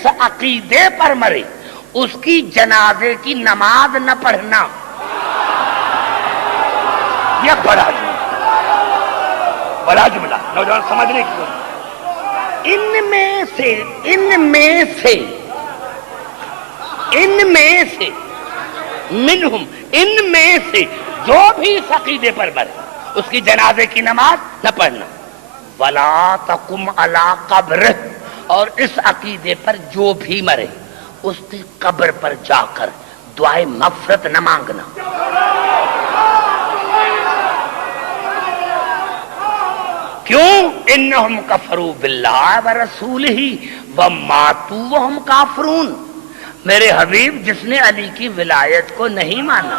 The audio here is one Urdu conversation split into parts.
جس عقیدے پر مرے اس کی جنازے کی نماز نہ پڑھنا، یہ بڑا جملہ نوجوان سمجھنے کی کوشش۔ ان میں سے جو بھی اس عقیدے پر مرے اس کی جنازے کی نماز نہ پڑھنا، وَلَا تَقُمْ عَلَىٰ قَبْرِهِ، اور اس عقیدے پر جو بھی مرے اس کی قبر پر جا کر دعائے مغفرت نہ مانگنا۔ کیوں؟ انہم کفروا باللہ ورسولہ وماتوا وہم کافرون۔ میرے حبیب، جس نے علی کی ولایت کو نہیں مانا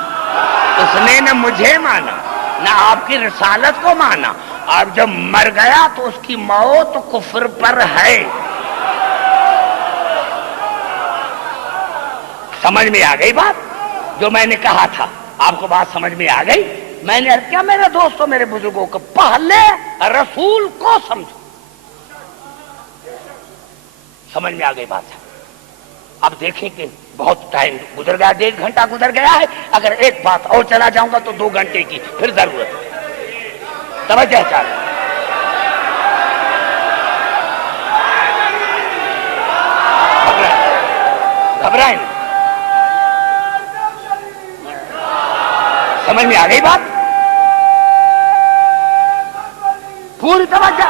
اس نے نہ مجھے مانا نہ آپ کی رسالت کو مانا، اور جب مر گیا تو اس کی موت کفر پر ہے۔ سمجھ میں آ گئی بات؟ جو میں نے کہا تھا آپ کو بات سمجھ میں آ گئی؟ میں نے عرض کیا میرے دوستوں، میرے بزرگوں کو، پہلے رسول کو سمجھو۔ سمجھ میں آ گئی بات ہے؟ اب دیکھیں کہ بہت ٹائم گزر گیا، 1.5 گھنٹہ گزر گیا ہے، اگر ایک بات اور چلا جاؤں گا تو 2 گھنٹے کی پھر ضرورت ہے۔ توجہ چاہیے۔ گھبرائیں نہیں۔ سمجھ میں آ گئی بات؟ پوری توجہ،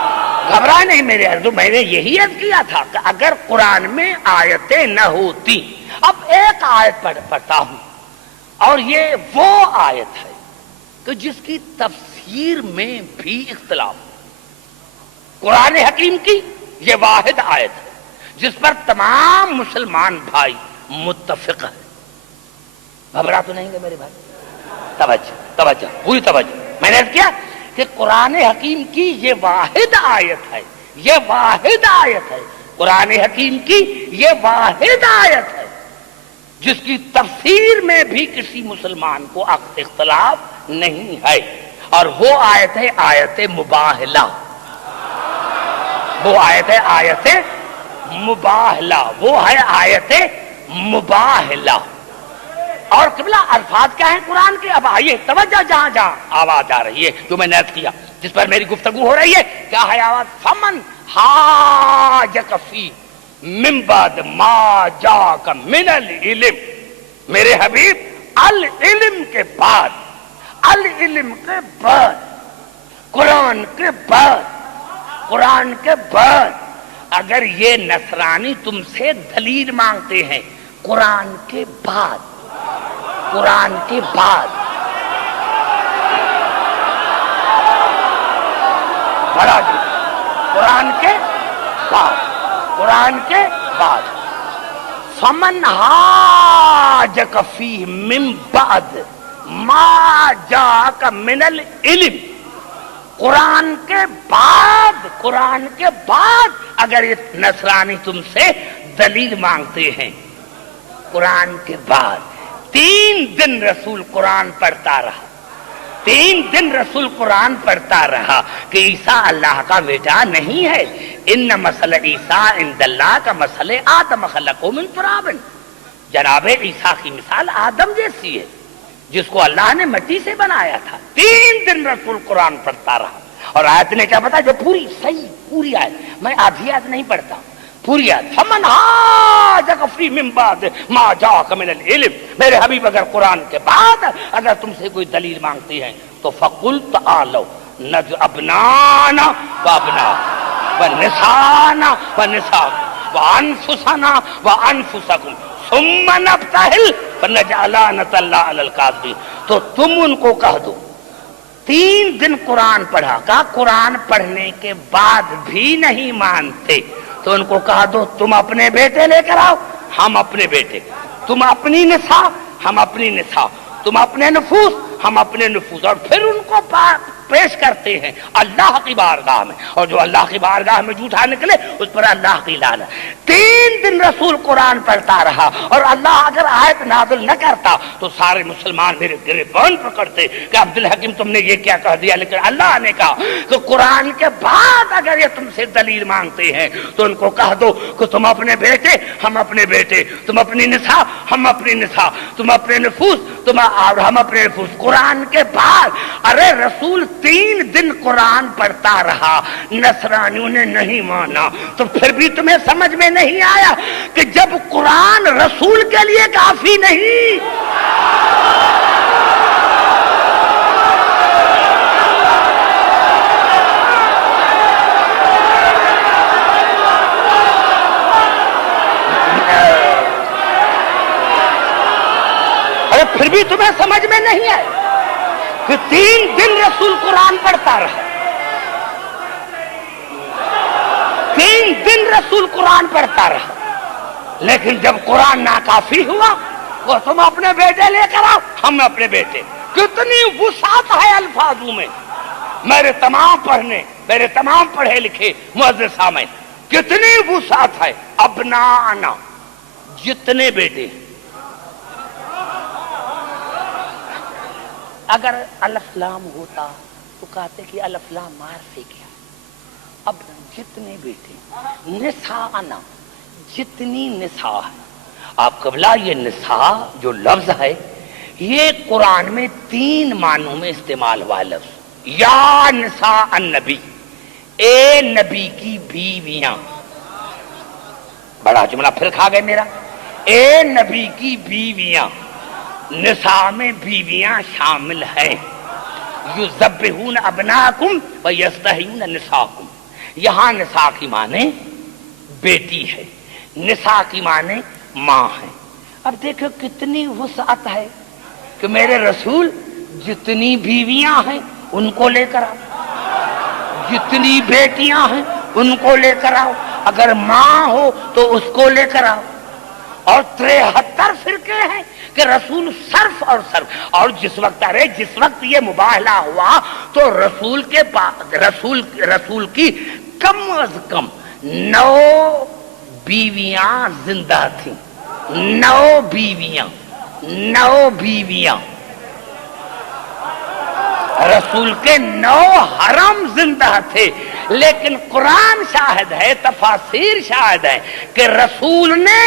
گھبرائے نہیں میرے عرض۔ میں نے یہی عرض کیا تھا کہ اگر قرآن میں آیتیں نہ ہوتی، اب ایک آیت پڑھتا ہوں اور یہ وہ آیت ہے کہ جس کی تفسیر میں بھی اختلاف، قرآن حکیم کی یہ واحد آیت ہے جس پر تمام مسلمان بھائی متفق ہیں۔ گھبرا تو نہیں گے میرے بھائی؟ توجہ، پوری توجہ۔ میں نے عرض کیا کہ قرآن حکیم کی یہ واحد آیت ہے، یہ واحد آیت ہے، قرآن حکیم کی یہ واحد آیت ہے جس کی تفسیر میں بھی کسی مسلمان کو اختلاف نہیں ہے، اور وہ آیت ہے آیت مباہلہ۔ وہ آیت ہے آیت مباہلہ، وہ ہے آیت مباہلہ۔ اور قبلہ الفاظ کیا ہیں قرآن کے؟ اب آئیے توجہ، جہاں جہاں آواز آ رہی ہے جو میں نے عرض کیا، جس پر میری گفتگو ہو رہی ہے، کیا ہے آواز؟ فمن حاجک فی من بعد ما جاک من العلم۔ میرے حبیب، العلم کے بعد، العلم کے بعد، قرآن کے بعد، قرآن کے بعد اگر یہ نصرانی تم سے دلیل مانگتے ہیں، قرآن کے بعد، قرآن کے بعد، بڑا جی، قرآن کے بعد، قرآن کے بعد، فمن حاجک فیہ من بعد ما جاک من العلم۔ قرآن کے بعد، قرآن کے بعد اگر یہ نصرانی تم سے دلیل مانگتے ہیں، قرآن کے بعد 3 دن رسول قرآن پڑھتا رہا، 3 دن رسول قرآن پڑھتا رہا کہ عیسیٰ اللہ کا بیٹا نہیں ہے۔ ان مثل عیسیٰ عند اللہ کا مثل آدم خلقہ من تراب۔ جناب عیسیٰ کی مثال آدم جیسی ہے جس کو اللہ نے مٹی سے بنایا تھا۔ 3 دن رسول قرآن پڑھتا رہا، اور آیت نے کیا بتا؟ جو پوری صحیح پوری آیت، میں آدھی آیت نہیں پڑھتا، پوری آیت، فمن حاجک فی من بعد ما جاک من العلم۔ میرے حبیب، اگر قرآن کے بعد اگر تم سے کوئی دلیل مانگتی ہیں تو فقل تعالوا ندع ابنانا وابناءکم ونساءنا ونساءکم وانفسنا وانفسکم ثم نبتہل فنجعل لعنۃ اللہ علی الکاذبین۔ تو تم ان کو کہہ دو، 3 دن قرآن پڑھا، کہا قرآن پڑھنے کے بعد بھی نہیں مانتے تو ان کو کہا دو تم اپنے بیٹے لے کر آؤ، ہم اپنے بیٹے، تم اپنی نساء، ہم اپنی نساء، تم اپنے نفوس، ہم اپنے نفوس، اور پھر ان کو پیش کرتے ہیں اللہ کی بارگاہ میں، اور جو اللہ کی بارگاہ میں جھوٹا نکلے اس پر اللہ کی لعنت۔ 3 دن رسول قرآن پڑھتا رہا، اور اللہ اگر آیت نازل نہ کرتا تو سارے مسلمان میرے گریبان پکڑتے کہ عبدالحکیم تم نے یہ کیا کہہ دیا، لیکن اللہ نے کہا کہ قرآن کے بعد اگر یہ تم سے دلیل مانگتے ہیں تو ان کو کہہ دو کہ تم اپنے بیٹے ہم اپنے بیٹے، تم اپنی نساء ہم اپنی نساء، تم اپنے نفوس ہم اپنے نفوس۔ قرآن کے بعد ارے رسول 3 دن قرآن پڑھتا رہا، نصرانیوں نے نہیں مانا، تو پھر بھی تمہیں سمجھ میں نہیں آیا کہ جب قرآن رسول کے لیے کافی نہیں، پھر بھی تمہیں سمجھ میں نہیں آئے کہ 3 دن رسول قرآن پڑھتا رہا، 3 دن رسول قرآن پڑھتا رہا، لیکن جب قرآن ناکافی ہوا وہ تم اپنے بیٹے لے کر آؤ ہم اپنے بیٹے۔ کتنی وسعت ہے الفاظوں میں، میرے تمام پڑھے لکھے معزز سامعین، کتنی وسعت ہے۔ ابنانا جتنے بیٹے، اگر الف لام ہوتا تو کہتے کہ الف لام مار سے کیا، اب جتنے بیٹے، نساءنا جتنی نساء ہے۔ آپ قبلہ یہ نساء جو لفظ ہے یہ قرآن میں 3 معنوں میں استعمال ہوا لفظ۔ یا نساء النبی، اے نبی کی بیویاں، بڑا جملہ پھر کھا گئے میرا، اے نبی کی بیویاں، نساء میں بیویاں شامل ہیں۔ یذبحون ابناکم ویستحیون نساکم، یہاں نساء کی معنی بیٹی ہے، نساء کی معنی ماں ہے۔ اب دیکھو کتنی وسعت ہے کہ میرے رسول جتنی بیویاں ہیں ان کو لے کر آؤ، جتنی بیٹیاں ہیں ان کو لے کر آؤ، اگر ماں ہو تو اس کو لے کر آؤ۔ اور 73 فرقے ہیں کہ رسول صرف اور صرف، اور جس وقت یہ مباہلہ ہوا تو رسول کی کم از کم 9 بیویاں زندہ تھیں، 9 بیویاں، رسول کے 9 حرم زندہ تھے، لیکن قرآن شاہد ہے، تفاسیر شاہد ہے کہ رسول نے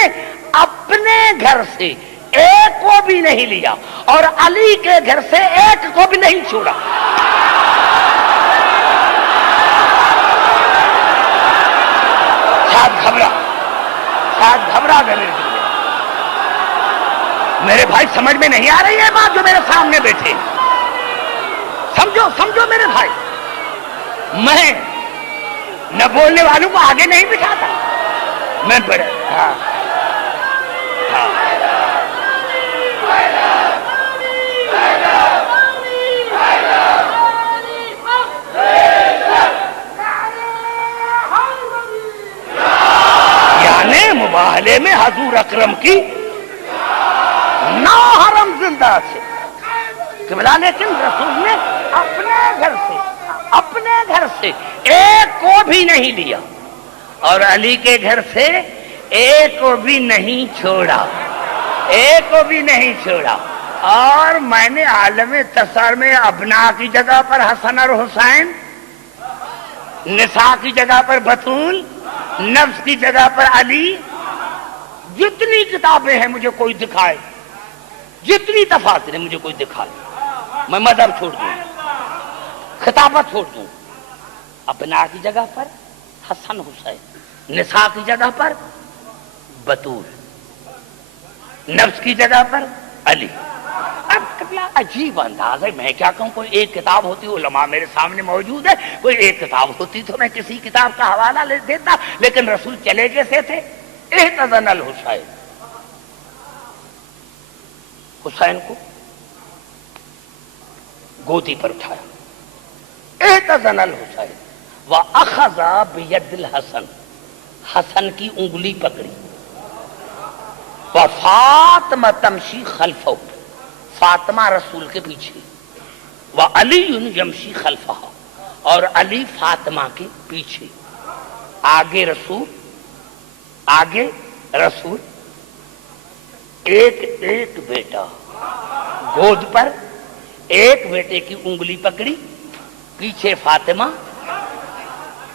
اپنے گھر سے ایک کو بھی نہیں لیا اور علی کے گھر سے ایک کو بھی نہیں چھوڑا۔ شاید گھبرا گئے میرے بھائی، سمجھ میں نہیں آ رہی ہے بات جو میرے سامنے بیٹھے؟ سمجھو میرے بھائی، میں نہ بولنے والوں کو آگے نہیں بٹھاتا، میں بڑے یعنی مباہلے میں حضور اکرم کی 9 حرم زندہ تھے قبلہ، لیکن رسول نے اپنے گھر سے ایک کو بھی نہیں لیا اور علی کے گھر سے ایک کو بھی نہیں چھوڑا، اور میں نے عالم تصور میں ابنا کی جگہ پر حسن اور حسین، نساء کی جگہ پر بطول، نفس کی جگہ پر علی، جتنی کتابیں ہیں مجھے کوئی دکھائے، جتنی تفاسیر مجھے کوئی دکھائے، میں مذہب چھوڑ دوں، خطابت چھوڑ دوں۔ ابنا کی جگہ پر حسن حسین، نساء کی جگہ پر بطول، نفس کی جگہ پر علی۔ اب کتنا عجیب انداز ہے، میں کیا کہوں، کوئی ایک کتاب ہوتی، علماء میرے سامنے موجود ہے، کوئی ایک کتاب ہوتی تو میں کسی کتاب کا حوالہ لے دیتا، لیکن رسول چلے کیسے تھے؟ احتضن الحسین، حسین کو گودی پر اٹھایا، احتضن الحسین واخذ بید الحسن، حسن کی انگلی پکڑی، وفاطمہ تمشی خلفہ، فاطمہ رسول کے پیچھے، وعلی یمشی خلفہ، اور علی فاطمہ کے پیچھے، آگے رسول، ایک ایک بیٹا گود پر، ایک بیٹے کی انگلی پکڑی، پیچھے فاطمہ،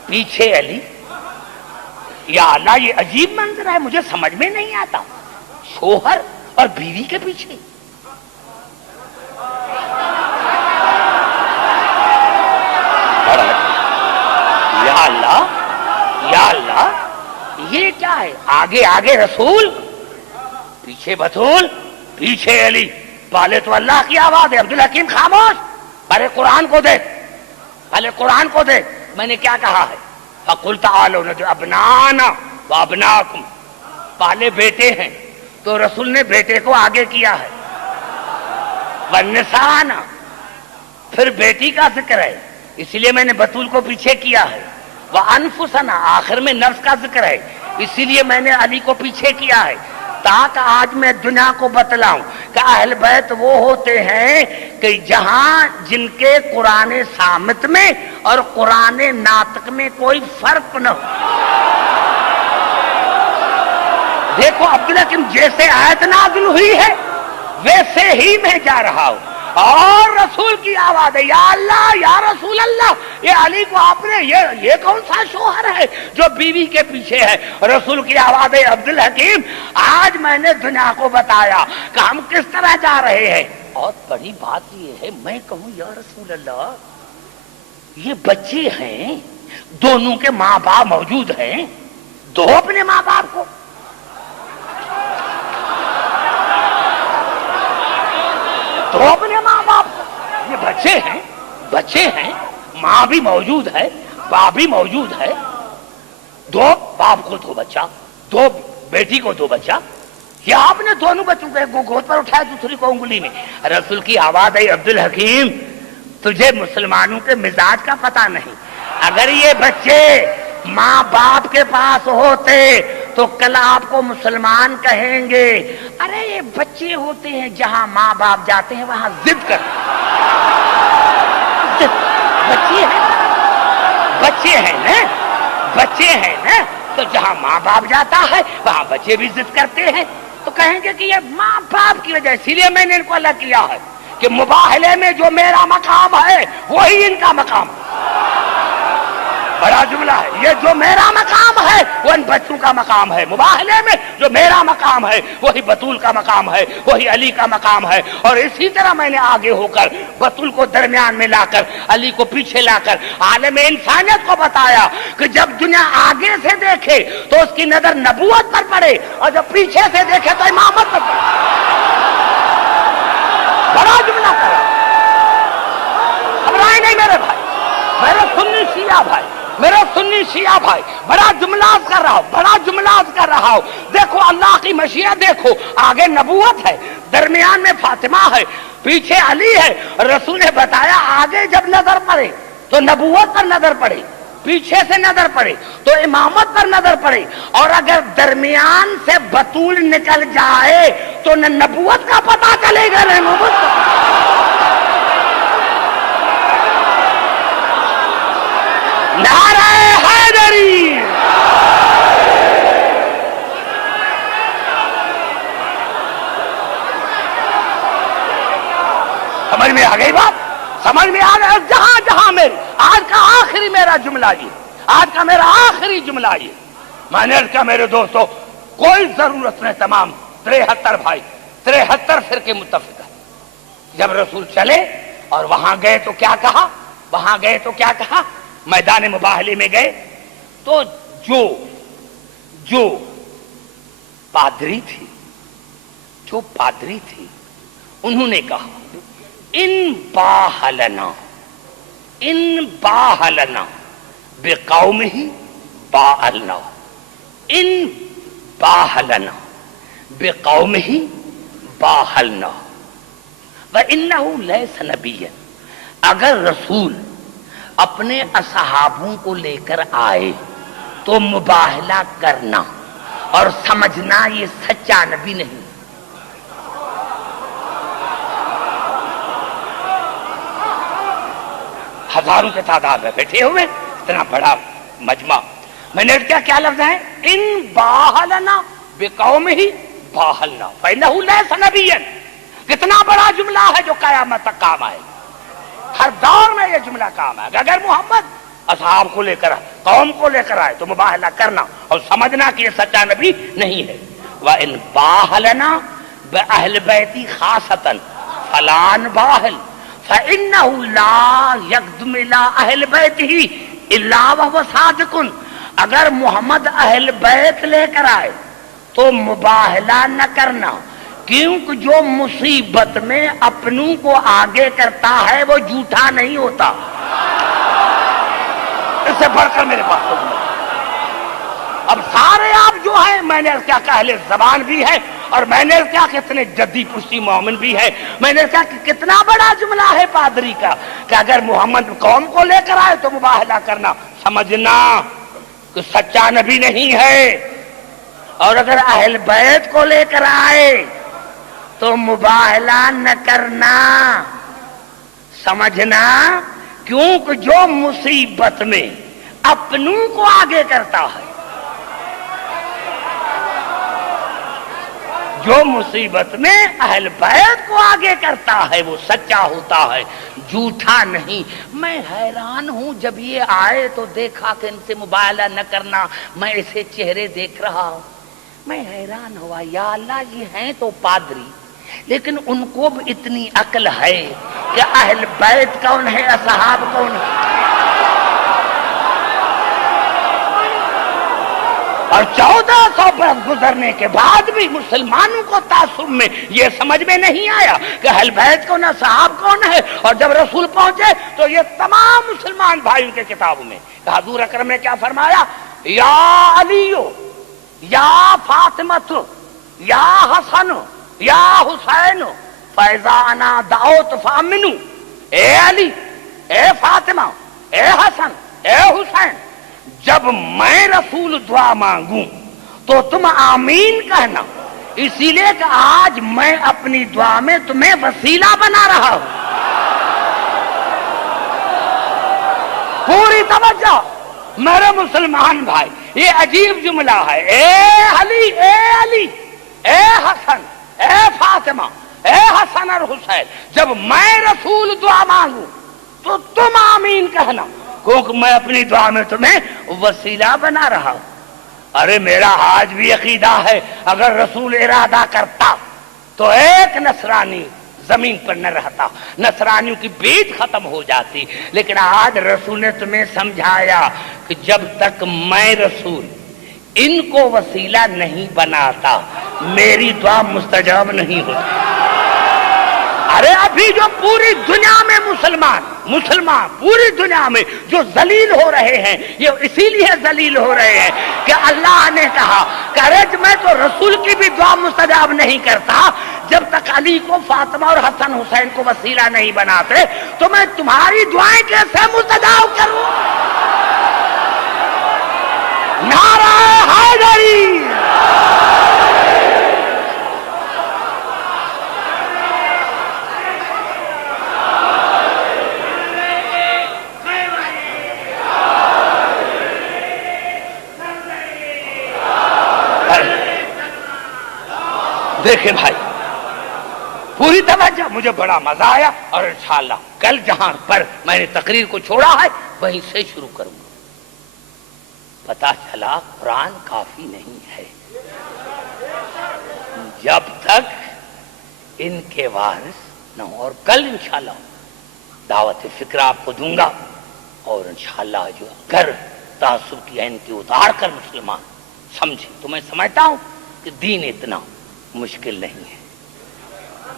پیچھے علی۔ یا اللہ، یہ عجیب منظر ہے، مجھے سمجھ میں نہیں آتا، شوہر اور بیوی کے پیچھے۔ یا اللہ، یہ کیا ہے؟ آگے آگے رسول، پیچھے بطول، پیچھے علی۔ پہلے تو اللہ کی آواز ہے، عبدالحکیم خاموش، پہلے قرآن کو دیکھ، پہلے قرآن کو دیکھ، میں نے کیا کہا ہے؟ فَقُلْ تَعَالَوْا نَدْعُ أَبْنَاءَنَا وَأَبْنَاءَكُمْ، پہلے بیٹے ہیں تو رسول نے بیٹے کو آگے کیا ہے، وَالنِّسَاءَنَا، پھر بیٹی کا ذکر ہے، اس لیے میں نے بطول کو پیچھے کیا ہے، وَأَنفُسَنَا، آخر میں نفس کا ذکر ہے، اسی لیے میں نے علی کو پیچھے کیا ہے، تاکہ آج میں دنیا کو بتلاؤں کہ اہل بیت وہ ہوتے ہیں کہ جہاں جن کے قرآن صامت میں اور قرآن ناطق میں کوئی فرق نہ ہو۔ دیکھو عبدالحکیم، جیسے آیت نازل ہوئی ہے ویسے ہی میں جا رہا ہوں، اور رسول کی آواز ہے، یا اللہ، یا رسول اللہ، یہ علی کو آپ نے، یہ کون سا شوہر ہے جو بیوی کے پیچھے ہے؟ رسول کی آواز ہے، عبدالحکیم، آج میں نے دنیا کو بتایا کہ ہم کس طرح جا رہے ہیں۔ اور بڑی بات یہ ہے، میں کہوں یا رسول اللہ، یہ بچے ہیں، دونوں کے ماں باپ موجود ہیں، دو اپنے ماں باپ کو، تو اپنے ماں باپ کو، یہ بچے ہیں، ماں بھی موجود ہے، باپ بھی موجود ہے، دو باپ کو دو بچہ، دو بیٹی کو دو بچہ، یہ آپ نے دونوں بچوں کو گود پر اٹھایا، دوسری کو انگلی میں۔ رسول کی آواز ہے، عبدالحکیم، تجھے مسلمانوں کے مزاج کا پتہ نہیں، اگر یہ بچے ماں باپ کے پاس ہوتے تو کل آپ کو مسلمان کہیں گے، ارے یہ بچے ہوتے ہیں جہاں ماں باپ جاتے ہیں وہاں ضد کر، بچے ہیں نا، تو جہاں ماں باپ جاتا ہے وہاں بچے بھی ضد کرتے ہیں، تو کہیں گے کہ یہ ماں باپ کی وجہ، اسی لیے میں نے ان کو الگ کیا ہے کہ مباہلے میں جو میرا مقام ہے وہی ان کا مقام ہے۔ بڑا جملہ ہے یہ، جو میرا مقام ہے وہ ان بچوں کا مقام ہے، مباہلے میں جو میرا مقام ہے وہی بطول کا مقام ہے، وہی علی کا مقام ہے۔ اور اسی طرح میں نے آگے ہو کر بطول کو درمیان میں لا کر، علی کو پیچھے لا کر عالم انسانیت کو بتایا کہ جب دنیا آگے سے دیکھے تو اس کی نظر نبوت پر پڑے، اور جب پیچھے سے دیکھے تو امامت پر پڑے۔ بڑا جملہ کرا، گھبرائے نہیں میرے بھائی، میرے سنی شیعہ بھائی، بڑا جملات کر رہا ہوں، دیکھو اللہ کی مشیت، دیکھو آگے نبوت ہے، درمیان میں فاطمہ ہے، پیچھے علی ہے۔ رسول نے بتایا آگے جب نظر پڑے تو نبوت پر نظر پڑے، پیچھے سے نظر پڑے تو امامت پر نظر پڑے، اور اگر درمیان سے بطول نکل جائے تو نہ نبوت کا پتہ چلے گا نہ امامت کا۔ نعرہ حیدری، سمجھ میں آ گئی بات؟ سمجھ میں آ گیا؟ جہاں جہاں میری آج کا آخری میرا جملہ یہ، میں نے کہا میرے دوستو، کوئی ضرورت نہیں، تمام 73 بھائی 73 فرقے متفق ہیں۔ جب رسول چلے اور وہاں گئے تو کیا کہا؟ میدان مباہلے میں گئے تو جو پادری تھی انہوں نے کہا، ان باہلنا بقومہ باہلنا، ان باہلنا بقومہ باہلنا وَإِنَّهُ لَيْسَ نَبِيًّا، اگر رسول اپنے اصحابوں کو لے کر آئے تو مباہلہ کرنا اور سمجھنا یہ سچا نبی نہیں۔ ہزاروں کے تعداد میں بیٹھے ہوئے، اتنا بڑا مجمع. میں نے کیا کیا لفظ ہے؟ ان باہلنا بقومہ باہلنا فإنہ لیس نبیا. کتنا بڑا جملہ ہے جو قیامت تک کام آئے. ہر دور میں یہ جملہ کام آئے گا. اگر محمد اصحاب کو لے کر قوم کو لے کر آئے تو مباہلہ کرنا اور سمجھنا کہ یہ سچا نبی نہیں ہے. وَإِن بَاهَلَنَا بِأَهْلِ بَيْتِ خَاصَةً فَلَانْ بَاهِلْ فَإِنَّهُ لَا يَقْدُمُ إِلَىٰ أَهْلِ بَيْتِهِ إِلَّا وَهُوَ صَادِقٌ. اگر محمد اہل بیت لے کر آئے تو مباہلہ نہ کرنا، کیونکہ جو مصیبت میں اپنوں کو آگے کرتا ہے وہ جھوٹا نہیں ہوتا. اس سے بڑھ کر میرے پاس کچھ نہیں. اب سارے آپ جو ہیں، میں نے کیا کہ اہل زبان بھی ہے، اور میں نے کیا کہ اتنے جدی پشتی مومن بھی ہے. میں نے کہا کہ کتنا بڑا جملہ ہے پادری کا کہ اگر محمد قوم کو لے کر آئے تو مباہلہ کرنا، سمجھنا کہ سچا نبی نہیں ہے. اور اگر اہل بیت کو لے کر آئے تو مباہلہ نہ کرنا، سمجھنا کیونکہ جو مصیبت میں اپنوں کو آگے کرتا ہے، جو مصیبت میں اہل بیت کو آگے کرتا ہے وہ سچا ہوتا ہے، جھوٹا نہیں. میں حیران ہوں جب یہ آئے تو دیکھا کہ ان سے مباہلہ نہ کرنا. میں ایسے چہرے دیکھ رہا ہوں، میں حیران ہوا یا اللہ یہ ہیں تو پادری، لیکن ان کو بھی اتنی عقل ہے کہ اہل بیت کون ہے، اصحاب کون ہے. اور 1400 برس گزرنے کے بعد بھی مسلمانوں کو تعصب میں یہ سمجھ میں نہیں آیا کہ اہل بیت کون ہے، صحاب کون ہے. اور جب رسول پہنچے تو یہ تمام مسلمان بھائیوں کے کتابوں میں کہ حضور اکرم نے کیا فرمایا، یا علیو یا فاطمۃ یا حسن یا حسین فیضا انا دعوت فامنو. اے علی، اے فاطمہ، اے حسن، اے حسین، جب میں رسول دعا مانگوں تو تم آمین کہنا، اسی لیے کہ آج میں اپنی دعا میں تمہیں وسیلہ بنا رہا ہوں. پوری توجہ میرے مسلمان بھائی، یہ عجیب جملہ ہے. اے علی، اے علی، اے حسن، اے فاطمہ، اے حسن اور حسین، جب میں رسول دعا مانگوں تو تم آمین کہنا، کیونکہ میں اپنی دعا میں تمہیں وسیلہ بنا رہا ہوں. ارے میرا آج بھی عقیدہ ہے اگر رسول ارادہ کرتا تو ایک نصرانی زمین پر نہ رہتا، نصرانیوں کی بیت ختم ہو جاتی. لیکن آج رسول نے تمہیں سمجھایا کہ جب تک میں رسول ان کو وسیلہ نہیں بناتا میری دعا مستجاب نہیں ہوتی. ارے ابھی جو پوری دنیا میں مسلمان پوری دنیا میں جو ذلیل ہو رہے ہیں، یہ اسی لیے ذلیل ہو رہے ہیں کہ اللہ نے کہا کہ ارے میں تو رسول کی بھی دعا مستجاب نہیں کرتا جب تک علی کو، فاطمہ اور حسن حسین کو وسیلہ نہیں بناتے، تو میں تمہاری دعائیں کیسے مستجاب کروں. نعرہ حیدری. دیکھیں بھائی پوری توجہ، مجھے بڑا مزہ آیا، اور انشاءاللہ کل جہاں پر میں نے تقریر کو چھوڑا ہے وہیں سے شروع کروں گا. پتا چلا قرآن کافی نہیں ہے جب تک ان کے وارث نہ ہو. اور کل انشاءاللہ دعوت فکر آپ کو دوں گا، اور انشاءاللہ جو اگر تعصب کی عین کی اتار کر مسلمان سمجھے تو میں سمجھتا ہوں کہ دین اتنا مشکل نہیں ہے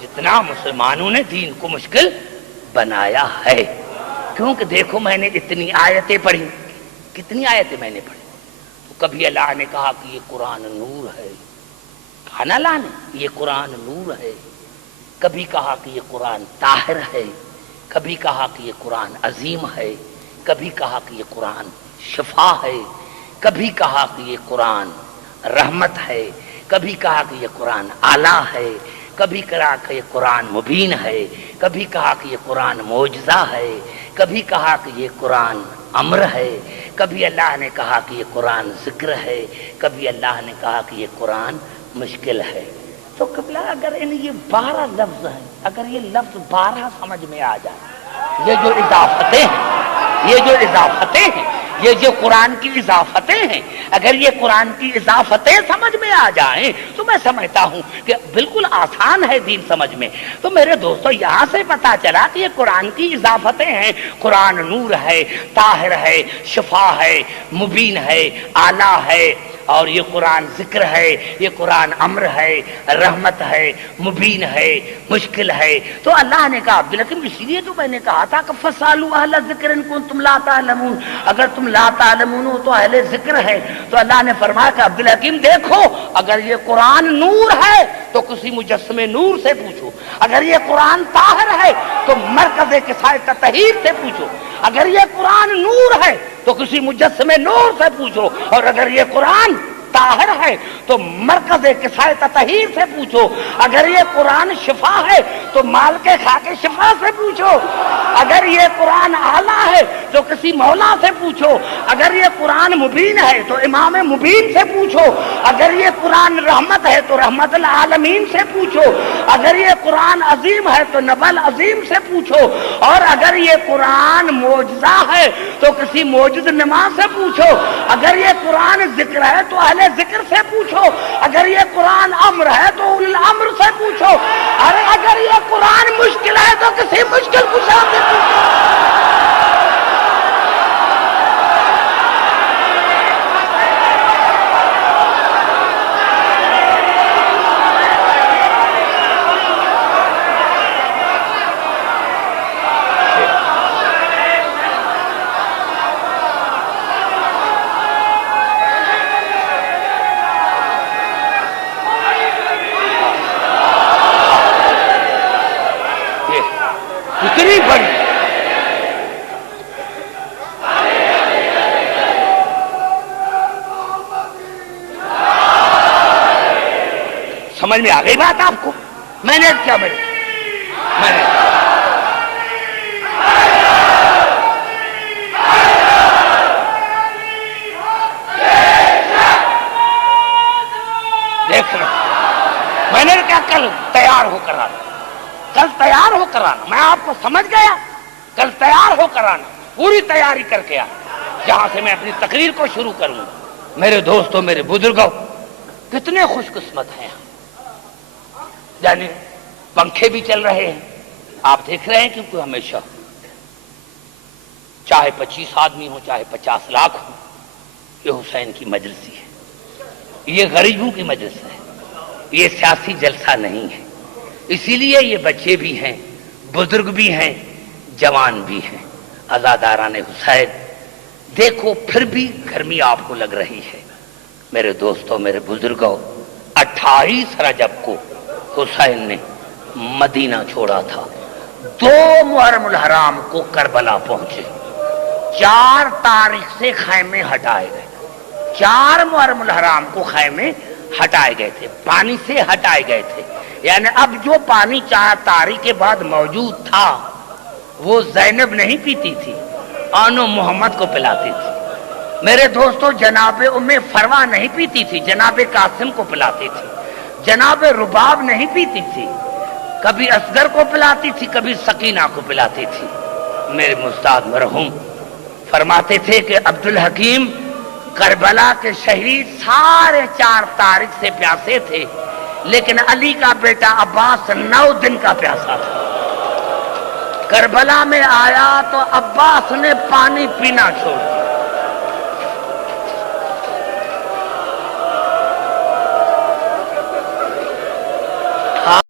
جتنا مسلمانوں نے دین کو مشکل بنایا ہے. کیونکہ دیکھو میں نے اتنی آیتیں پڑھی، کتنی آیتیں میں نے پڑھی. تو کبھی اللہ نے کہا کہ یہ قرآن نور ہے، کہا نا اللہ نے یہ قرآن نور ہے. کبھی کہا کہ یہ قرآن طاہر ہے، کبھی کہا کہ یہ قرآن عظیم ہے، کبھی کہا کہ یہ قرآن شفا ہے، کبھی کہا کہ یہ قرآن رحمت ہے، کبھی کہا کہ یہ قرآن اعلیٰ ہے، کبھی کہا کہ یہ قرآن مبین ہے، کبھی کہا کہ یہ قرآن معجزہ ہے، کبھی کہا کہ یہ قرآن امر ہے، کبھی اللہ نے کہا کہ یہ قرآن ذکر ہے، کبھی اللہ نے کہا کہ یہ قرآن مشکل ہے۔ تو قبلہ اگر ان یہ 12 لفظ ہیں، اگر یہ لفظ 12 سمجھ میں آ جائے، یہ جو اضافتیں ہیں، یہ جو اضافتیں ہیں، یہ جو قرآن کی اضافتیں ہیں، اگر یہ قرآن کی اضافتیں سمجھ میں آ جائیں تو میں سمجھتا ہوں کہ بالکل آسان ہے دین سمجھ میں۔ تو میرے دوستو یہاں سے پتا چلا کہ یہ قرآن کی اضافتیں ہیں۔ قرآن نور ہے، طاہر ہے، شفا ہے، مبین ہے، اعلیٰ ہے، اور یہ قرآن ذکر ہے، یہ قرآن امر ہے، رحمت ہے، مبین ہے، مشکل ہے۔ تو اللہ نے کہا لیکن اس لیے تو میں نے کہا تھا کہ فَاسْأَلُوا أَهْلَ الذِّكْرِ إِن كُنتُمْ لَا تَعْلَمُونَ، اگر تم لا تعلمون ہو تو اہل ذکر ہے۔ تو اللہ نے فرمایا کہ عبدالحکیم دیکھو، اگر یہ قرآن نور ہے تو کسی مجسم نور سے پوچھو، اگر یہ قرآن طاہر ہے تو مرکز کسائے تطہیر سے پوچھو، اگر یہ قرآن نور ہے تو کسی مجسم نور سے پوچھو، اور اگر یہ قرآن طاہر ہے تو مرکز کسائے تطہیر سے پوچھو، اگر یہ قرآن شفا ہے تو مالک خاک شفا سے پوچھو، اگر یہ قرآن اعلیٰ ہے تو کسی مولا سے پوچھو، اگر یہ قرآن مبین ہے تو امام مبین سے پوچھو، اگر یہ قرآن رحمت ہے تو رحمت العالمین سے پوچھو، اگر یہ قرآن عظیم ہے تو نبل عظیم سے پوچھو، اور اگر یہ قرآن معجزہ ہے تو کسی معجز نما سے پوچھو، اگر یہ قرآن ذکر ہے تو اہل ذکر سے پوچھو، اگر یہ قرآن امر ہے تو اول الامر سے پوچھو، ارے اگر یہ قرآن مشکل ہے تو کسی مشکل کشا سے پوچھو۔ اتنی بڑی سمجھ میں آ گئی بات آپ کو؟ میں نے کیا میں نے دیکھ رہا میں نے کیا کل تیار ہو کر آنا، کل تیار ہو کر آنا، میں آپ کو سمجھ گیا، کل تیار ہو کر آنا، پوری تیاری کر کے آنا، جہاں سے میں اپنی تقریر کو شروع کروں گا۔ میرے دوستوں، میرے بزرگوں، کتنے خوش قسمت ہیں، یعنی پنکھے بھی چل رہے ہیں، آپ دیکھ رہے ہیں، کیونکہ ہمیشہ چاہے 25 آدمی ہو چاہے 50 لاکھ ہو، یہ حسین کی مجلسی ہے، یہ غریبوں کی مجلس ہے، یہ سیاسی جلسہ نہیں ہے۔ اسی لیے یہ بچے بھی ہیں، بزرگ بھی ہیں، جوان بھی ہیں، عزاداران حسین۔ دیکھو پھر بھی گرمی آپ کو لگ رہی ہے۔ میرے دوستوں، میرے بزرگوں، 28 رجب کو حسین نے مدینہ چھوڑا تھا، 2 محرم الحرام کو کربلا پہنچے، 4 تاریخ سے خیمے ہٹائے گئے، 4 محرم الحرام کو خیمے ہٹائے گئے تھے، پانی سے ہٹائے گئے تھے۔ یعنی اب جو پانی 4 تاریخ کے بعد موجود تھا وہ زینب نہیں پیتی تھی، آنو محمد کو پلاتی تھی۔ میرے دوستو، جناب ام فروا نہیں پیتی تھی، جناب قاسم کو پلاتی تھی، جناب رباب نہیں پیتی تھی، کبھی اصغر کو پلاتی تھی، کبھی سکینہ کو پلاتی تھی۔ میرے مستاد مرحوم فرماتے تھے کہ عبدالحکیم کربلا کے شہید سارے 4 تاریخ سے پیاسے تھے، لیکن علی کا بیٹا عباس 9 دن کا پیاسا تھا۔ کربلا میں آیا تو عباس نے پانی پینا چھوڑ دیا،